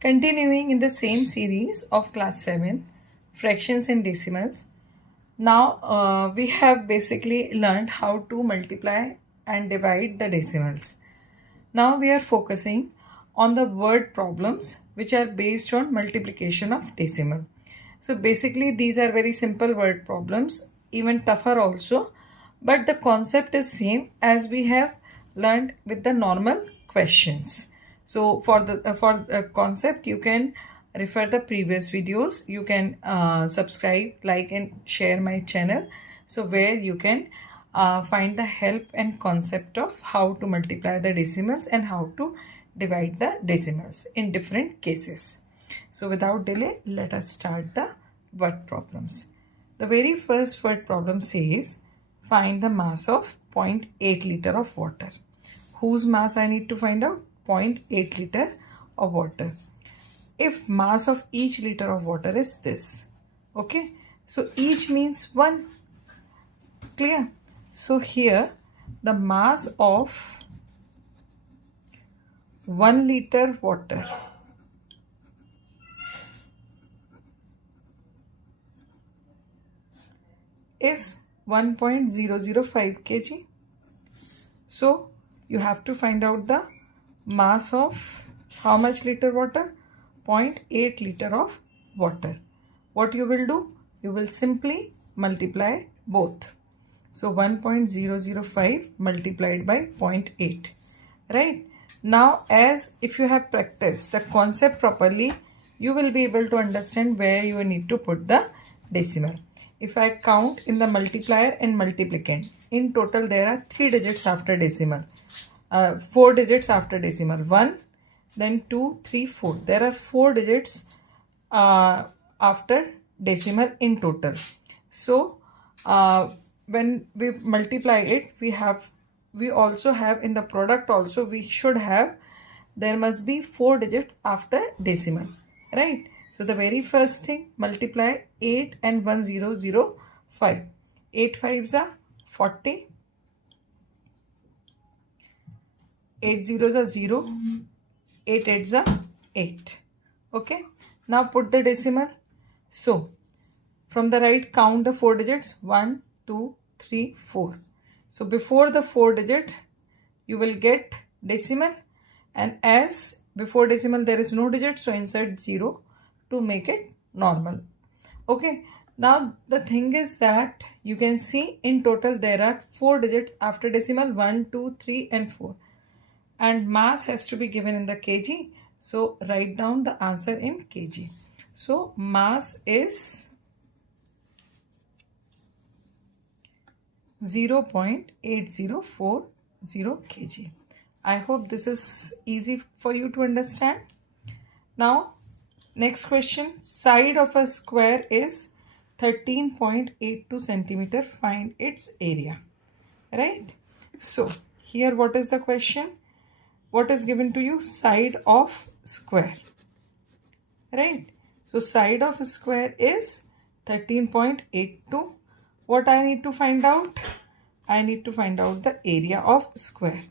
Continuing in the same series of class 7, fractions and decimals. Now we have basically learned how to multiply and divide the decimals. Now we are focusing on the word problems which are based on multiplication of decimal. So basically these are very simple word problems, even tougher also, but the concept is same as we have learned with the normal questions. So for the concept, you can refer the previous videos. You can subscribe, like and share my channel. So where you can find the help and concept of how to multiply the decimals and how to divide the decimals in different cases. So without delay, let us start the word problems. The very first word problem says, find the mass of 0.8 liter of water. Whose mass I need to find out? 0.8 liter of water. If mass of each liter of water is this, okay, so each means 1. Clear? So here the mass of 1 liter water is 1.005 kg. So you have to find out the mass of how much liter water? 0.8 liter of water. What you will do? You will simply multiply both. So 1.005 multiplied by 0.8. Right? Now, as if you have practiced the concept properly, you will be able to understand where you need to put the decimal. If I count in the multiplier and multiplicand, in total there are 3 digits after decimal. 4 digits after decimal. 1, then 2, 3, 4. There are 4 digits after decimal in total. So when we multiply it, we also have in the product also we should have, there must be 4 digits after decimal, right? So the very first thing, multiply 8 and 1005. 8 5s are 40. 8 zeros are 0. 8 8s are 8. Okay. Now put the decimal. So from the right, count the 4 digits. 1, 2, 3, 4. So before the 4 digit, you will get decimal. And as before decimal there is no digit, so insert 0 to make it normal. Okay. Now the thing is that you can see in total there are 4 digits after decimal. 1, 2, 3 and 4. And mass has to be given in the kg. So write down the answer in kg. So mass is 0.8040 kg. I hope this is easy for you to understand. Now, next question. Side of a square is 13.82 centimeter. Find its area. Right? So, here what is the question? What is given to you? Side of square. Right? So, side of a square is 13.82. What I need to find out? I need to find out the area of square.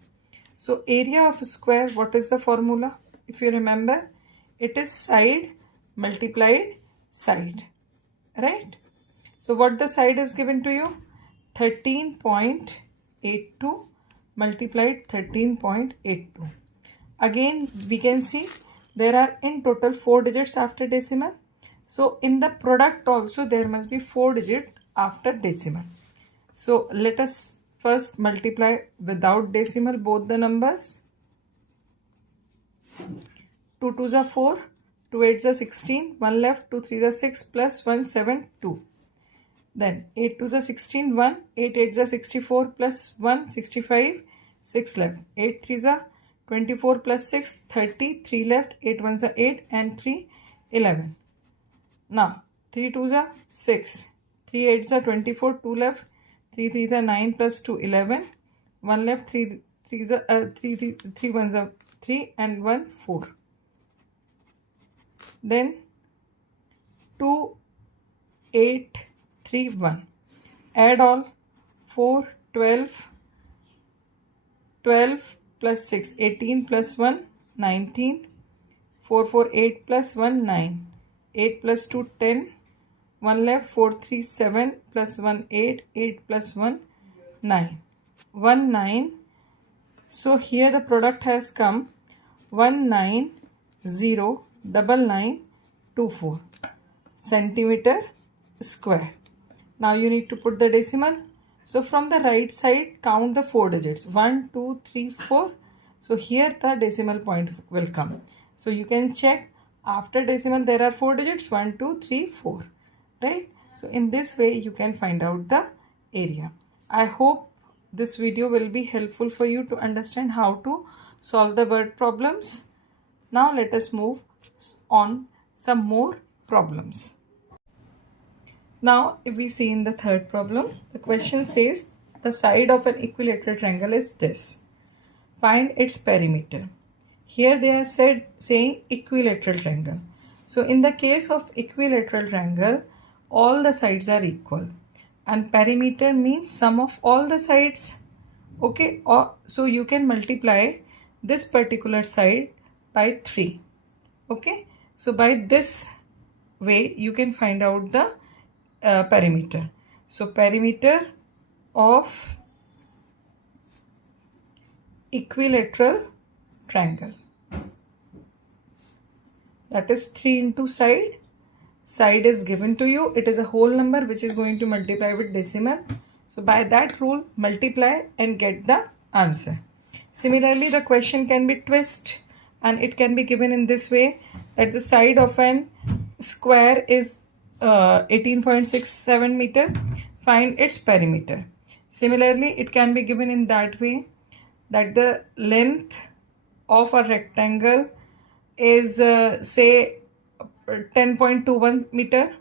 So area of square, what is the formula? If you remember, it is side multiplied side. Right? So what the side is given to you? 13.82 multiplied 13.82. Again, we can see there are in total 4 digits after decimal. So in the product also there must be 4 digits after decimal. So let us first multiply without decimal both the numbers. 2 2s are 4, 2 8s are 16, 1 left, 2 3s are 6 plus 1 7 2. Then 8 2s are 16, 1, 8 8s are 64 plus 1 65, 6 left. 8 3s are 24 plus 6 30, 3 left, 8 1s are 8 and 3 11. Now 3 2s are 6. 3 8s are 24, 2 left, 3 3s are 9 plus 2 11, 1 left, 3 1s are 3 and 1 4. Then 2 8 3 1. Add all. 4 12 12 plus 6 18 plus 1 19 4, 4, 8 plus 1, 9. 8 plus 2, 10. 1 left, 4, 3, 7 plus 1, 8. 8 plus 1, 9. 1, 9. So here the product has come 1909924 centimeter square. Now you need to put the decimal. So from the right side, count the 4 digits. 1, 2, 3, 4. So here the decimal point will come. So you can check after decimal there are 4 digits. 1, 2, 3, 4. Right? So in this way you can find out the area. I hope this video will be helpful for you to understand how to solve the word problems. Now let us move on some more problems. Now if we see in the third problem, the question says the side of an equilateral triangle is this. Find its perimeter. Here they are saying equilateral triangle. So in the case of equilateral triangle, all the sides are equal. And perimeter means sum of all the sides. Okay, so you can multiply this particular side by 3. Okay, so by this way you can find out the perimeter. So perimeter of equilateral triangle, that is 3 into side. Side is given to you. It is a whole number which is going to multiply with decimal. So by that rule, multiply and get the answer. Similarly, the question can be twist and it can be given in this way, that the side of an square is 18.67 meter. Find its perimeter. Similarly, it can be given in that way, that the length of a rectangle is say 10.21 meter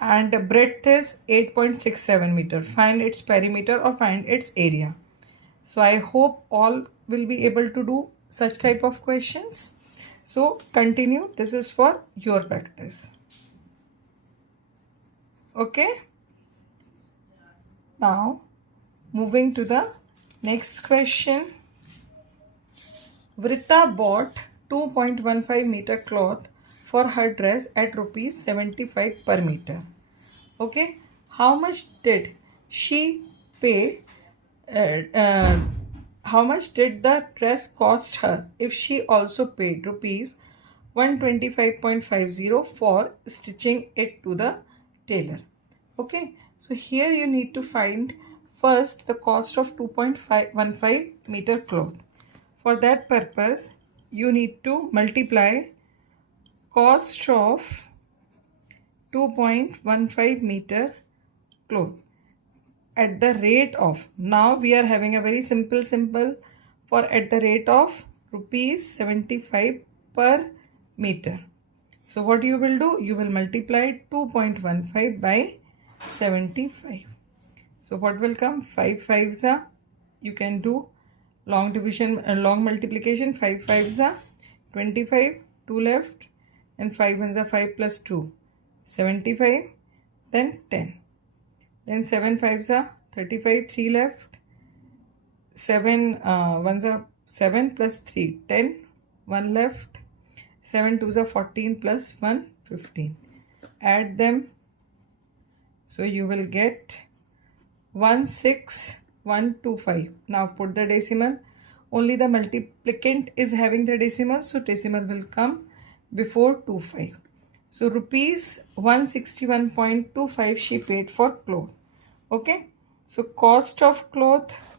and the breadth is 8.67 meter. Find its perimeter or find its area. So I hope all will be able to do such type of questions. So continue. This is for your practice. Okay. Now moving to the next question. Vrita bought 2.15 meter cloth for her dress at rupees 75 per meter. Okay, how much did she pay? How much did the dress cost her if she also paid rupees 125.50 for stitching it to the tailor? Okay, so here you need to find first the cost of 2.15 meter cloth. For that purpose, you need to multiply cost of 2.15 meter cloth at the rate of, now we are having a very simple for at the rate of rupees 75 per meter. So what you will do, you will multiply 2.15 by 75. So what will come? 5 5s are, you can do long division, long multiplication. 5 5s are 25, 2 left, and 5 ones are 5 plus 2, 75, then 10. Then 7 5s are 35, 3 left, 7 ones are 7 plus 3, 10, 1 left, 7 2s are 14 plus 1, 15. Add them. So you will get 16125. Now put the decimal. Only the multiplicand is having the decimal, so decimal will come before 25. So rupees 161.25 she paid for cloth. Okay, so cost of cloth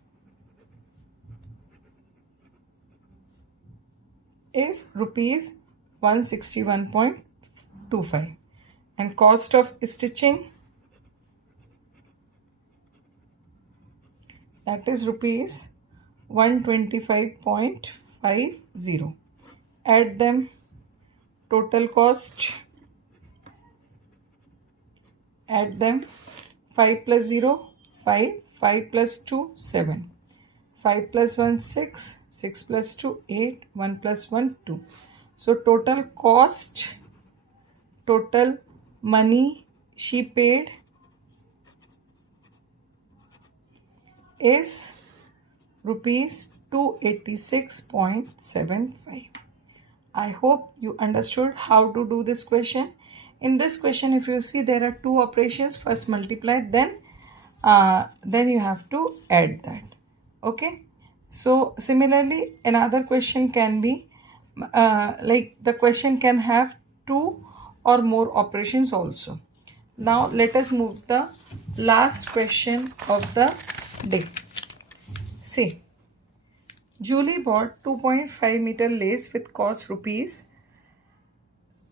is rupees 161.25 and cost of stitching, that is rupees 125.50. Add them. Total cost, add them. 5 plus 0, 5, 5 plus 2, 7, 5 plus 1, 6, 6 plus 2, 8, 1 plus 1, 2. So total cost, total money she paid is rupees 286.75. I hope you understood how to do this question. In this question, if you see, there are two operations. First multiply, then you have to add that. Okay. So similarly, another question can be like the question can have two or more operations also. Now let us move the last question of the day. See, Julie bought 2.5-meter lace with cost rupees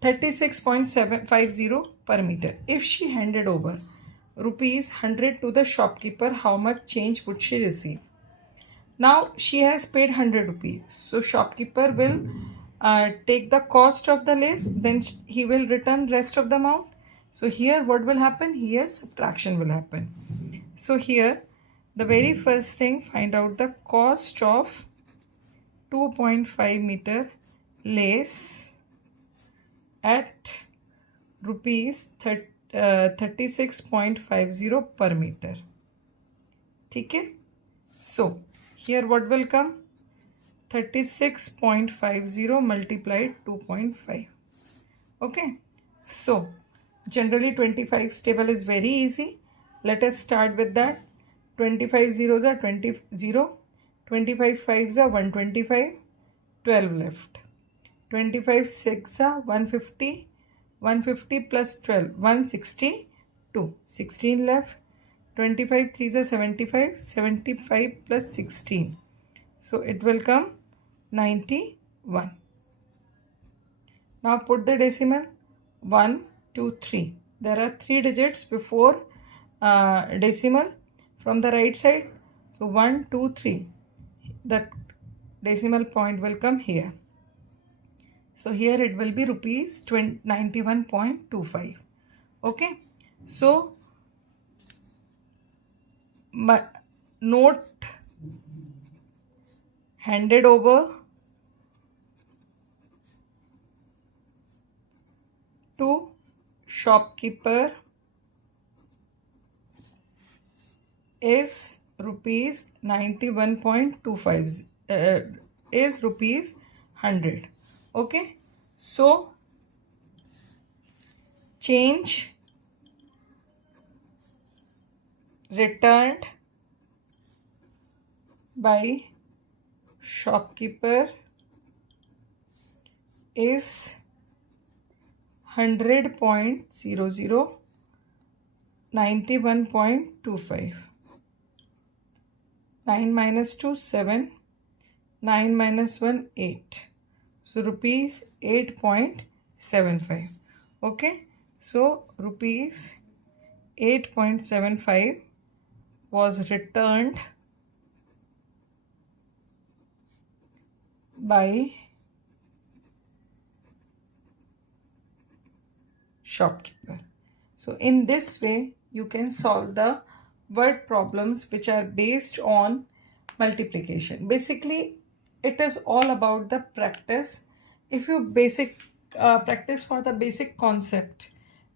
36.750 per meter. If she handed over rupees 100 to the shopkeeper, how much change would she receive? Now she has paid 100 rupees. So shopkeeper will take the cost of the lace, then he will return rest of the amount. So here what will happen? Here subtraction will happen. So here the very first thing, find out the cost of 2.5-meter lace at rupees 36.50 per meter. Okay? So here what will come? 36.50 multiplied 2.5. Okay. So generally 25 table is very easy. Let us start with that. 25 zeros are 20, 25 fives are 125, 12 left. 25 6 are 150, 150 plus 12, 162, 16 left. 25 3s are 75, 75 plus 16. So it will come 91. Now put the decimal 1, 2, 3. There are 3 digits before decimal from the right side. So 1, 2, 3. The decimal point will come here. So here it will be rupees 91.25. Okay. So note handed over to shopkeeper is rupees 91.25 is rupees 100. Okay. So change returned by shopkeeper is 100.00, 91.25. 9 minus 2 7, 9 minus 1 8. So rupees 8.75. Okay. So rupees 8.75 was returned by shopkeeper. So in this way you can solve the word problems which are based on multiplication. Basically it is all about the practice. If you practice for the basic concept,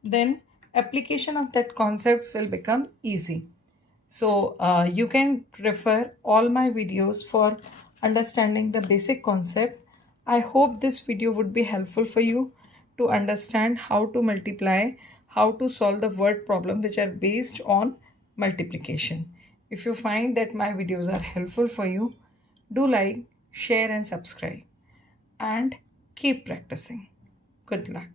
then application of that concept will become easy. So you can refer all my videos for understanding the basic concept. I hope this video would be helpful for you to understand how to multiply, how to solve the word problem which are based on multiplication. If you find that my videos are helpful for you, do like, share and subscribe, and keep practicing. Good luck.